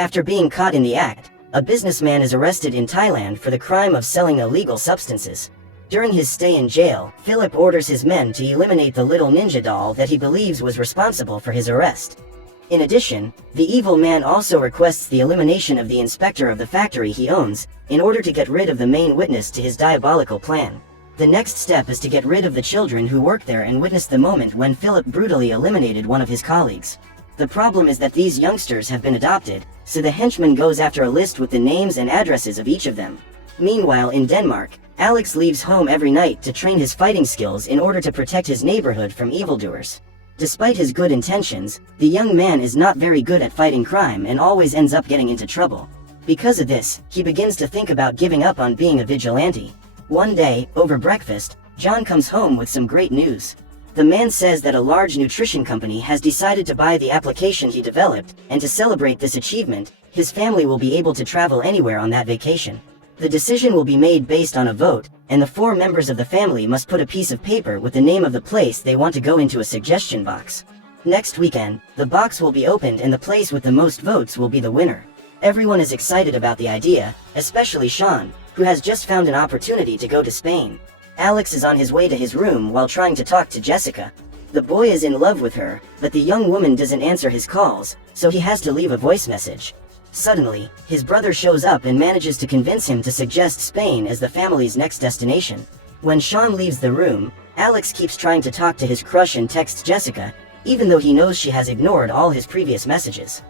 After being caught in the act, a businessman is arrested in Thailand for the crime of selling illegal substances. During his stay in jail, Phillip orders his men to eliminate the little ninja doll that he believes was responsible for his arrest. In addition, the evil man also requests the elimination of the inspector of the factory he owns, in order to get rid of the main witness to his diabolical plan. The next step is to get rid of the children who work there and witness the moment when Phillip brutally eliminated one of his colleagues. The problem is that these youngsters have been adopted, so the henchman goes after a list with the names and addresses of each of them. Meanwhile in Denmark, Alex leaves home every night to train his fighting skills in order to protect his neighborhood from evildoers. Despite his good intentions, the young man is not very good at fighting crime and always ends up getting into trouble. Because of this, he begins to think about giving up on being a vigilante. One day, over breakfast, John comes home with some great news. The man says that a large nutrition company has decided to buy the application he developed, and to celebrate this achievement, his family will be able to travel anywhere on that vacation. The decision will be made based on a vote, and the 4 members of the family must put a piece of paper with the name of the place they want to go into a suggestion box. Next weekend, the box will be opened and the place with the most votes will be the winner. Everyone is excited about the idea, especially Sean, who has just found an opportunity to go to Spain. Alex is on his way to his room while trying to talk to Jessica. The boy is in love with her, but the young woman doesn't answer his calls, so he has to leave a voice message. Suddenly, his brother shows up and manages to convince him to suggest Spain as the family's next destination. When Sean leaves the room, Alex keeps trying to talk to his crush and texts Jessica, even though he knows she has ignored all his previous messages.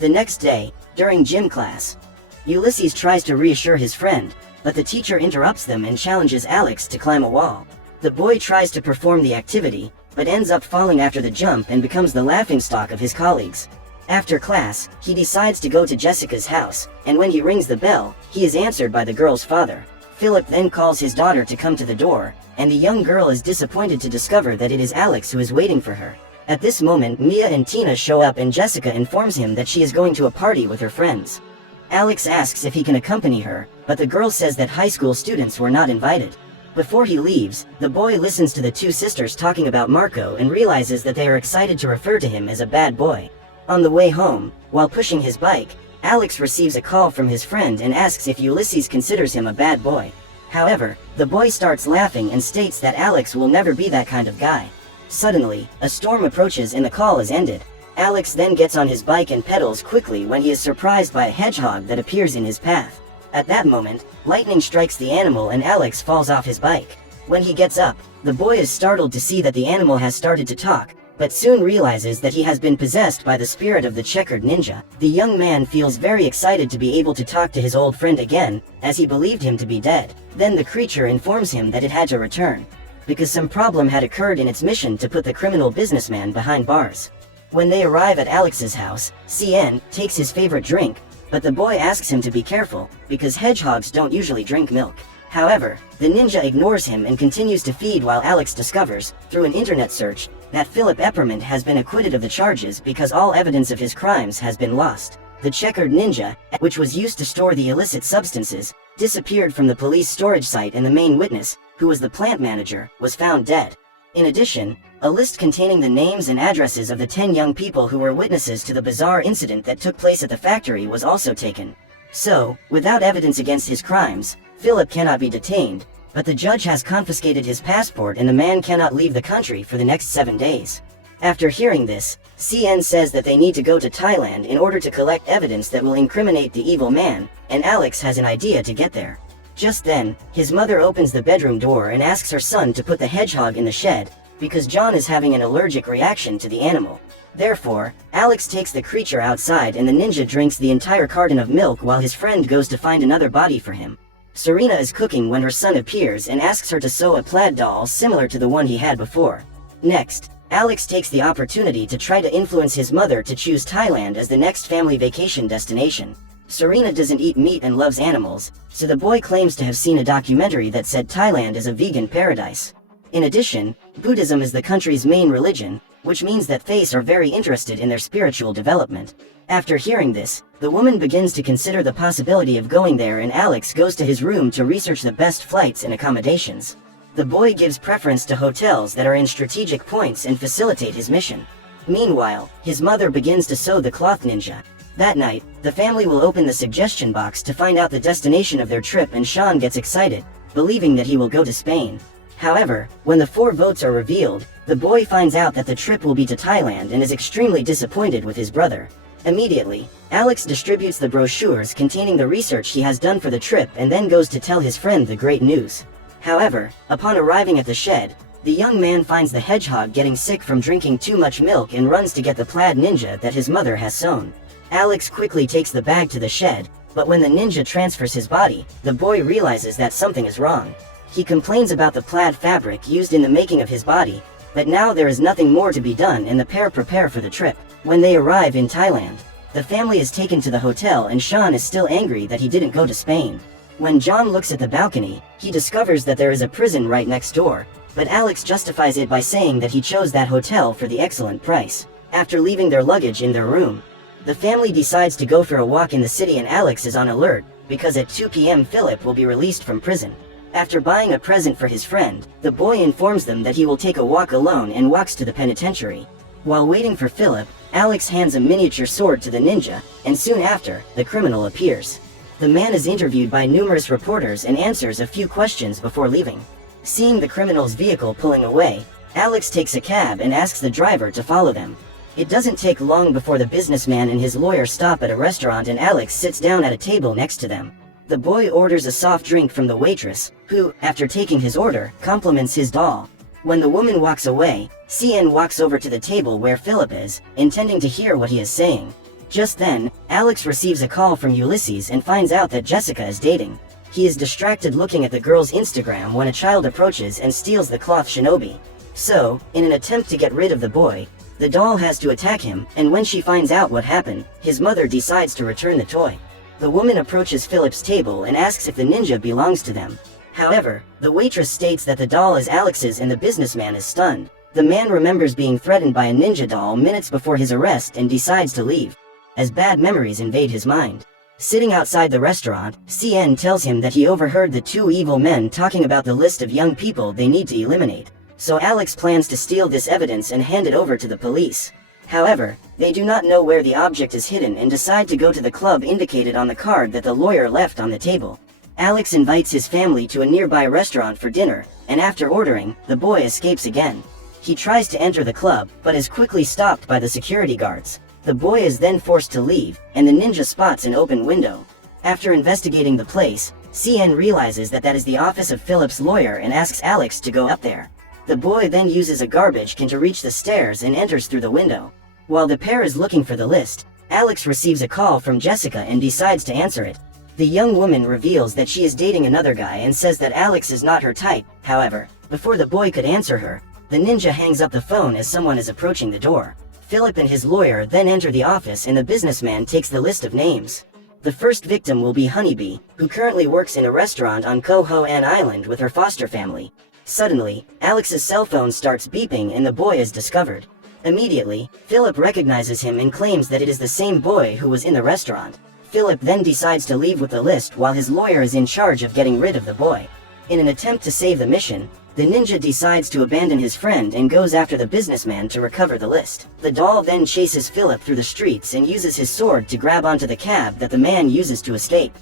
The next day, during gym class, Ulysses tries to reassure his friend, but the teacher interrupts them and challenges Alex to climb a wall. The boy tries to perform the activity, but ends up falling after the jump and becomes the laughingstock of his colleagues. After class, he decides to go to Jessica's house, and when he rings the bell, he is answered by the girl's father. Phillip then calls his daughter to come to the door, and the young girl is disappointed to discover that it is Alex who is waiting for her. At this moment, Mia and Tina show up and Jessica informs him that she is going to a party with her friends. Alex asks if he can accompany her, but the girl says that high school students were not invited. Before he leaves, the boy listens to the 2 sisters talking about Marco and realizes that they are excited to refer to him as a bad boy. On the way home, while pushing his bike, Alex receives a call from his friend and asks if Ulysses considers him a bad boy. However, the boy starts laughing and states that Alex will never be that kind of guy. Suddenly, a storm approaches and the call is ended. Alex then gets on his bike and pedals quickly when he is surprised by a hedgehog that appears in his path. At that moment, lightning strikes the animal and Alex falls off his bike. When he gets up, the boy is startled to see that the animal has started to talk, but soon realizes that he has been possessed by the spirit of the Checkered Ninja. The young man feels very excited to be able to talk to his old friend again, as he believed him to be dead. Then the creature informs him that it had to return, because some problem had occurred in its mission to put the criminal businessman behind bars. When they arrive at Alex's house, CN takes his favorite drink, but the boy asks him to be careful, because hedgehogs don't usually drink milk. However, the ninja ignores him and continues to feed while Alex discovers, through an internet search, that Phillip Eppermint has been acquitted of the charges because all evidence of his crimes has been lost. The Checkered Ninja, which was used to store the illicit substances, disappeared from the police storage site, and the main witness, who was the plant manager, was found dead. In addition, a list containing the names and addresses of the 10 young people who were witnesses to the bizarre incident that took place at the factory was also taken. So, without evidence against his crimes, Phillip cannot be detained, but the judge has confiscated his passport and the man cannot leave the country for the next 7 days. After hearing this, CN says that they need to go to Thailand in order to collect evidence that will incriminate the evil man, and Alex has an idea to get there. Just then, his mother opens the bedroom door and asks her son to put the hedgehog in the shed, because John is having an allergic reaction to the animal. Therefore, Alex takes the creature outside and the ninja drinks the entire carton of milk while his friend goes to find another body for him. Serena is cooking when her son appears and asks her to sew a plaid doll similar to the one he had before. Next, Alex takes the opportunity to try to influence his mother to choose Thailand as the next family vacation destination. Serena doesn't eat meat and loves animals, so the boy claims to have seen a documentary that said Thailand is a vegan paradise. In addition, Buddhism is the country's main religion, which means that faiths are very interested in their spiritual development. After hearing this, the woman begins to consider the possibility of going there and Alex goes to his room to research the best flights and accommodations. The boy gives preference to hotels that are in strategic points and facilitate his mission. Meanwhile, his mother begins to sew the cloth ninja. That night, the family will open the suggestion box to find out the destination of their trip, and Sean gets excited, believing that he will go to Spain. However, when the 4 votes are revealed, the boy finds out that the trip will be to Thailand and is extremely disappointed with his brother. Immediately, Alex distributes the brochures containing the research he has done for the trip and then goes to tell his friend the great news. However, upon arriving at the shed, the young man finds the hedgehog getting sick from drinking too much milk and runs to get the plaid ninja that his mother has sewn. Alex quickly takes the bag to the shed, but when the ninja transfers his body, the boy realizes that something is wrong. He complains about the plaid fabric used in the making of his body, but now there is nothing more to be done and the pair prepare for the trip. When they arrive in Thailand, the family is taken to the hotel and Sean is still angry that he didn't go to Spain. When John looks at the balcony, he discovers that there is a prison right next door, but Alex justifies it by saying that he chose that hotel for the excellent price. After leaving their luggage in their room, the family decides to go for a walk in the city and Alex is on alert, because at 2 p.m. Phillip will be released from prison. After buying a present for his friend, the boy informs them that he will take a walk alone and walks to the penitentiary. While waiting for Phillip, Alex hands a miniature sword to the ninja, and soon after, the criminal appears. The man is interviewed by numerous reporters and answers a few questions before leaving. Seeing the criminal's vehicle pulling away, Alex takes a cab and asks the driver to follow them. It doesn't take long before the businessman and his lawyer stop at a restaurant and Alex sits down at a table next to them. The boy orders a soft drink from the waitress, who, after taking his order, compliments his doll. When the woman walks away, CN walks over to the table where Phillip is, intending to hear what he is saying. Just then, Alex receives a call from Ulysses and finds out that Jessica is dating. He is distracted looking at the girl's Instagram when a child approaches and steals the cloth shinobi. So, in an attempt to get rid of the boy, the doll has to attack him, and when she finds out what happened, his mother decides to return the toy. The woman approaches Phillip's table and asks if the ninja belongs to them. However, the waitress states that the doll is Alex's and the businessman is stunned. The man remembers being threatened by a ninja doll minutes before his arrest and decides to leave, as bad memories invade his mind. Sitting outside the restaurant, CN tells him that he overheard the 2 evil men talking about the list of young people they need to eliminate. So Alex plans to steal this evidence and hand it over to the police. However, they do not know where the object is hidden and decide to go to the club indicated on the card that the lawyer left on the table. Alex invites his family to a nearby restaurant for dinner, and after ordering, the boy escapes again. He tries to enter the club, but is quickly stopped by the security guards. The boy is then forced to leave, and the ninja spots an open window. After investigating the place, CN realizes that that is the office of Phillip's lawyer and asks Alex to go up there. The boy then uses a garbage can to reach the stairs and enters through the window. While the pair is looking for the list, Alex receives a call from Jessica and decides to answer it. The young woman reveals that she is dating another guy and says that Alex is not her type. However, before the boy could answer her, the ninja hangs up the phone as someone is approaching the door. Phillip and his lawyer then enter the office and the businessman takes the list of names. The first victim will be Honeybee, who currently works in a restaurant on Koh Ho An Island with her foster family. Suddenly, Alex's cell phone starts beeping and the boy is discovered. Immediately, Phillip recognizes him and claims that it is the same boy who was in the restaurant. Phillip then decides to leave with the list while his lawyer is in charge of getting rid of the boy. In an attempt to save the mission, the ninja decides to abandon his friend and goes after the businessman to recover the list. The doll then chases Phillip through the streets and uses his sword to grab onto the cab that the man uses to escape.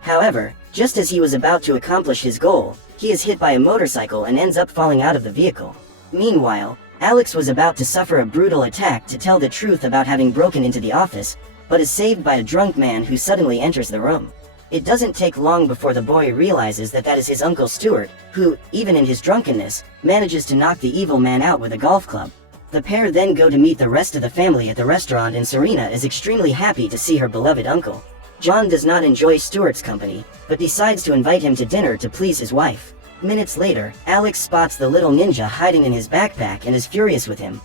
However, just as he was about to accomplish his goal, he is hit by a motorcycle and ends up falling out of the vehicle. Meanwhile, Alex was about to suffer a brutal attack to tell the truth about having broken into the office, but is saved by a drunk man who suddenly enters the room. It doesn't take long before the boy realizes that that is his uncle Stuart, who, even in his drunkenness, manages to knock the evil man out with a golf club. The pair then go to meet the rest of the family at the restaurant and Serena is extremely happy to see her beloved uncle. John does not enjoy Stuart's company, but decides to invite him to dinner to please his wife. Minutes later, Alex spots the little ninja hiding in his backpack and is furious with him.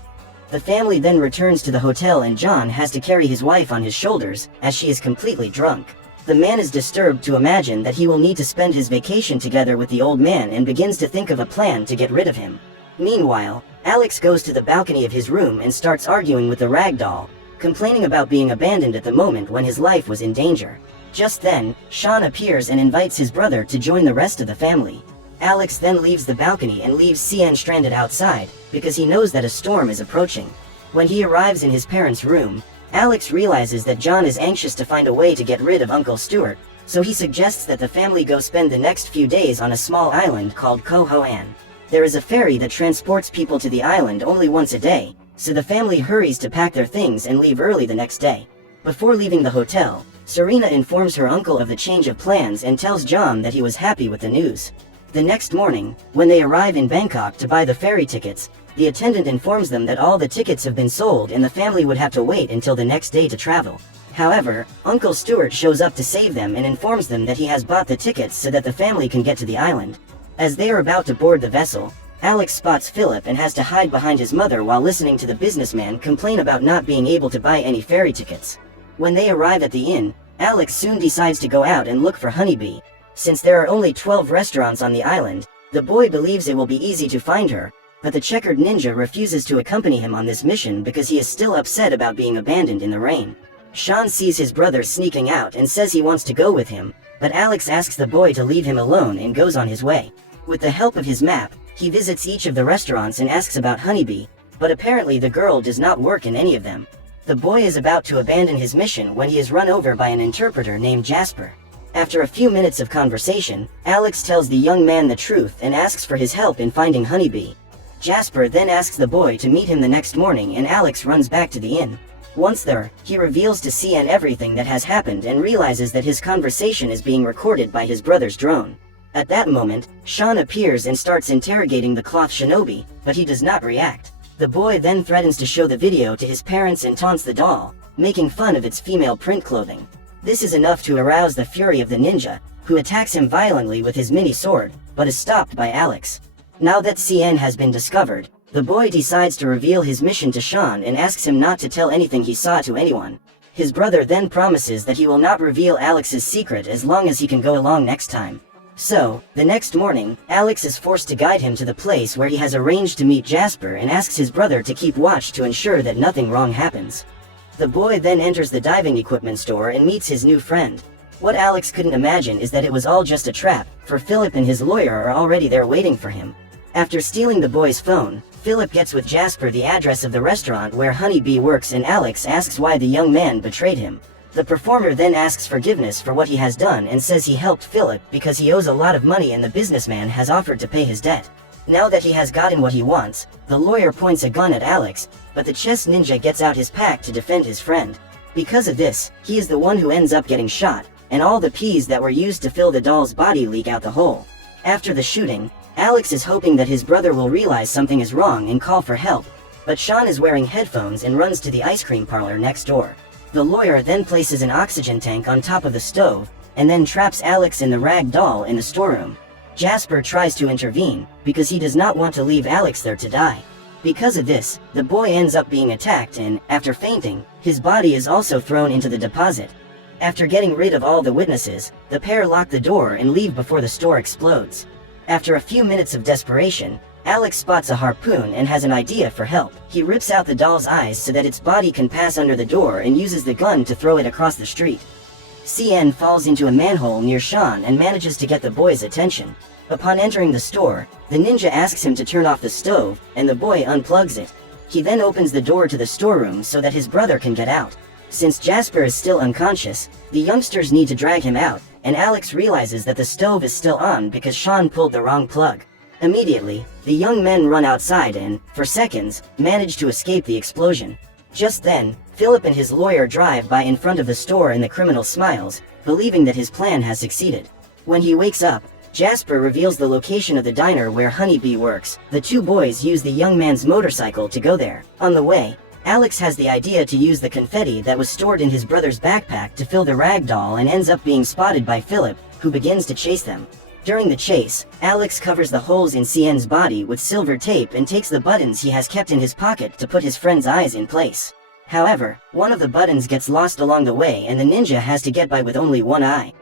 The family then returns to the hotel and John has to carry his wife on his shoulders, as she is completely drunk. The man is disturbed to imagine that he will need to spend his vacation together with the old man and begins to think of a plan to get rid of him. Meanwhile, Alex goes to the balcony of his room and starts arguing with the rag doll, complaining about being abandoned at the moment when his life was in danger. Just then, Sean appears and invites his brother to join the rest of the family. Alex then leaves the balcony and leaves CN stranded outside, because he knows that a storm is approaching. When he arrives in his parents' room, Alex realizes that John is anxious to find a way to get rid of Uncle Stuart, so he suggests that the family go spend the next few days on a small island called Koh Hoan. There is a ferry that transports people to the island only once a day, so the family hurries to pack their things and leave early the next day. Before leaving the hotel, Serena informs her uncle of the change of plans and tells John that he was happy with the news. The next morning, when they arrive in Bangkok to buy the ferry tickets, the attendant informs them that all the tickets have been sold and the family would have to wait until the next day to travel. However, Uncle Stuart shows up to save them and informs them that he has bought the tickets so that the family can get to the island. As they are about to board the vessel, Alex spots Phillip and has to hide behind his mother while listening to the businessman complain about not being able to buy any ferry tickets. When they arrive at the inn, Alex soon decides to go out and look for Honeybee. Since there are only 12 restaurants on the island, the boy believes it will be easy to find her, but the Checkered Ninja refuses to accompany him on this mission because he is still upset about being abandoned in the rain. Sean sees his brother sneaking out and says he wants to go with him, but Alex asks the boy to leave him alone and goes on his way. With the help of his map, he visits each of the restaurants and asks about Honeybee, but apparently the girl does not work in any of them. The boy is about to abandon his mission when he is run over by an interpreter named Jasper. After a few minutes of conversation, Alex tells the young man the truth and asks for his help in finding Honeybee. Jasper then asks the boy to meet him the next morning and Alex runs back to the inn. Once there, he reveals to CN everything that has happened and realizes that his conversation is being recorded by his brother's drone. At that moment, Sean appears and starts interrogating the cloth shinobi, but he does not react. The boy then threatens to show the video to his parents and taunts the doll, making fun of its female print clothing. This is enough to arouse the fury of the ninja, who attacks him violently with his mini sword, but is stopped by Alex. Now that CN has been discovered, the boy decides to reveal his mission to Sean and asks him not to tell anything he saw to anyone. His brother then promises that he will not reveal Alex's secret as long as he can go along next time. So, the next morning, Alex is forced to guide him to the place where he has arranged to meet Jasper and asks his brother to keep watch to ensure that nothing wrong happens. The boy then enters the diving equipment store and meets his new friend. What Alex couldn't imagine is that it was all just a trap, for Phillip and his lawyer are already there waiting for him. After stealing the boy's phone, Phillip gets with Jasper the address of the restaurant where Honeybee works and Alex asks why the young man betrayed him. The performer then asks forgiveness for what he has done and says he helped Phillip because he owes a lot of money and the businessman has offered to pay his debt. Now that he has gotten what he wants, the lawyer points a gun at Alex, but the chess ninja gets out his pack to defend his friend. Because of this, he is the one who ends up getting shot, and all the peas that were used to fill the doll's body leak out the hole. After the shooting, Alex is hoping that his brother will realize something is wrong and call for help, but Sean is wearing headphones and runs to the ice cream parlor next door. The lawyer then places an oxygen tank on top of the stove, and then traps Alex and the rag doll in the storeroom. Jasper tries to intervene, because he does not want to leave Alex there to die. Because of this, the boy ends up being attacked and, after fainting, his body is also thrown into the deposit. After getting rid of all the witnesses, the pair lock the door and leave before the store explodes. After a few minutes of desperation, Alex spots a harpoon and has an idea for help. He rips out the doll's eyes so that its body can pass under the door and uses the gun to throw it across the street. CN falls into a manhole near Sean and manages to get the boy's attention. Upon entering the store, the ninja asks him to turn off the stove, and the boy unplugs it. He then opens the door to the storeroom so that his brother can get out. Since Jasper is still unconscious, the youngsters need to drag him out, and Alex realizes that the stove is still on because Sean pulled the wrong plug. Immediately, the young men run outside and, for seconds, manage to escape the explosion. Just then, Phillip and his lawyer drive by in front of the store and the criminal smiles, believing that his plan has succeeded. When he wakes up, Jasper reveals the location of the diner where Honeybee works. The two boys use the young man's motorcycle to go there. On the way, Alex has the idea to use the confetti that was stored in his brother's backpack to fill the rag doll and ends up being spotted by Phillip, who begins to chase them. During the chase, Alex covers the holes in CN's body with silver tape and takes the buttons he has kept in his pocket to put his friend's eyes in place. However, one of the buttons gets lost along the way and the ninja has to get by with only one eye.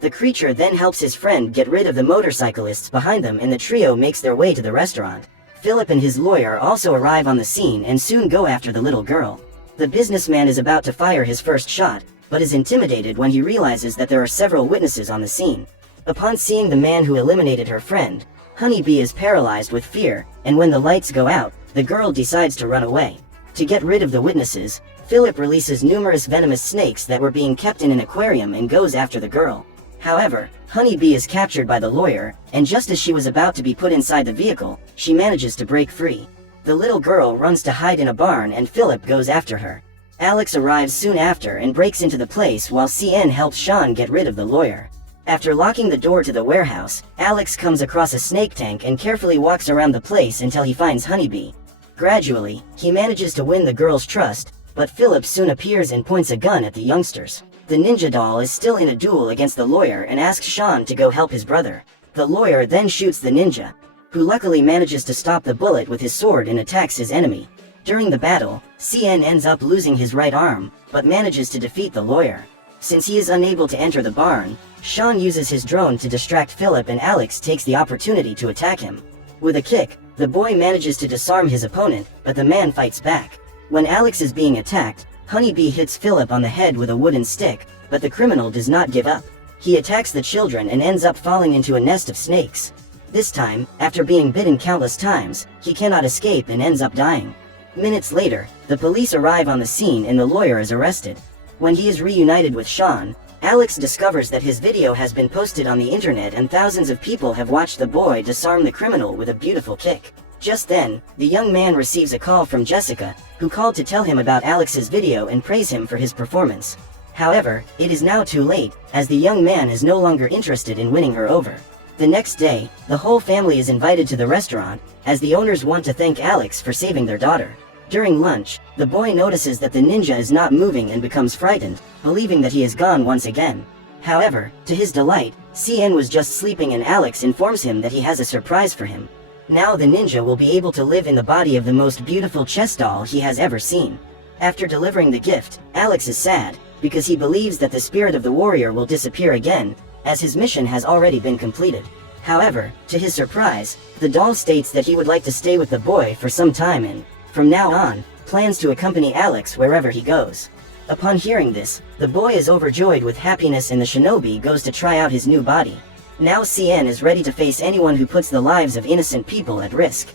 The creature then helps his friend get rid of the motorcyclists behind them and the trio makes their way to the restaurant. Phillip and his lawyer also arrive on the scene and soon go after the little girl. The businessman is about to fire his first shot, but is intimidated when he realizes that there are several witnesses on the scene. Upon seeing the man who eliminated her friend, Honeybee is paralyzed with fear, and when the lights go out, the girl decides to run away. To get rid of the witnesses, Phillip releases numerous venomous snakes that were being kept in an aquarium and goes after the girl. However, Honeybee is captured by the lawyer, and just as she was about to be put inside the vehicle, she manages to break free. The little girl runs to hide in a barn and Phillip goes after her. Alex arrives soon after and breaks into the place while CN helps Sean get rid of the lawyer. After locking the door to the warehouse, Alex comes across a snake tank and carefully walks around the place until he finds Honeybee. Gradually, he manages to win the girl's trust, but Phillip soon appears and points a gun at the youngsters. The ninja doll is still in a duel against the lawyer and asks Sean to go help his brother. The lawyer then shoots the ninja, who luckily manages to stop the bullet with his sword and attacks his enemy. During the battle, CN ends up losing his right arm, but manages to defeat the lawyer. Since he is unable to enter the barn, Sean uses his drone to distract Phillip and Alex takes the opportunity to attack him. With a kick, the boy manages to disarm his opponent, but the man fights back. When Alex is being attacked, Honeybee hits Phillip on the head with a wooden stick, but the criminal does not give up. He attacks the children and ends up falling into a nest of snakes. This time, after being bitten countless times, he cannot escape and ends up dying. Minutes later, the police arrive on the scene and the lawyer is arrested. When he is reunited with Sean, Alex discovers that his video has been posted on the internet and thousands of people have watched the boy disarm the criminal with a beautiful kick. Just then, the young man receives a call from Jessica, who called to tell him about Alex's video and praise him for his performance. However, it is now too late, as the young man is no longer interested in winning her over. The next day, the whole family is invited to the restaurant, as the owners want to thank Alex for saving their daughter. During lunch, the boy notices that the ninja is not moving and becomes frightened, believing that he is gone once again. However, to his delight, CN was just sleeping and Alex informs him that he has a surprise for him. Now the ninja will be able to live in the body of the most beautiful chess doll he has ever seen. After delivering the gift, Alex is sad, because he believes that the spirit of the warrior will disappear again, as his mission has already been completed. However, to his surprise, the doll states that he would like to stay with the boy for some time and, from now on, plans to accompany Alex wherever he goes. Upon hearing this, the boy is overjoyed with happiness and the shinobi goes to try out his new body. Now CN is ready to face anyone who puts the lives of innocent people at risk.